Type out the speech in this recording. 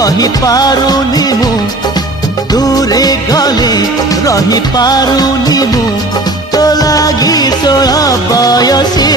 कहि पारुनी मु दूरे गले रही पारुनी मु तो लागी 16 बयसी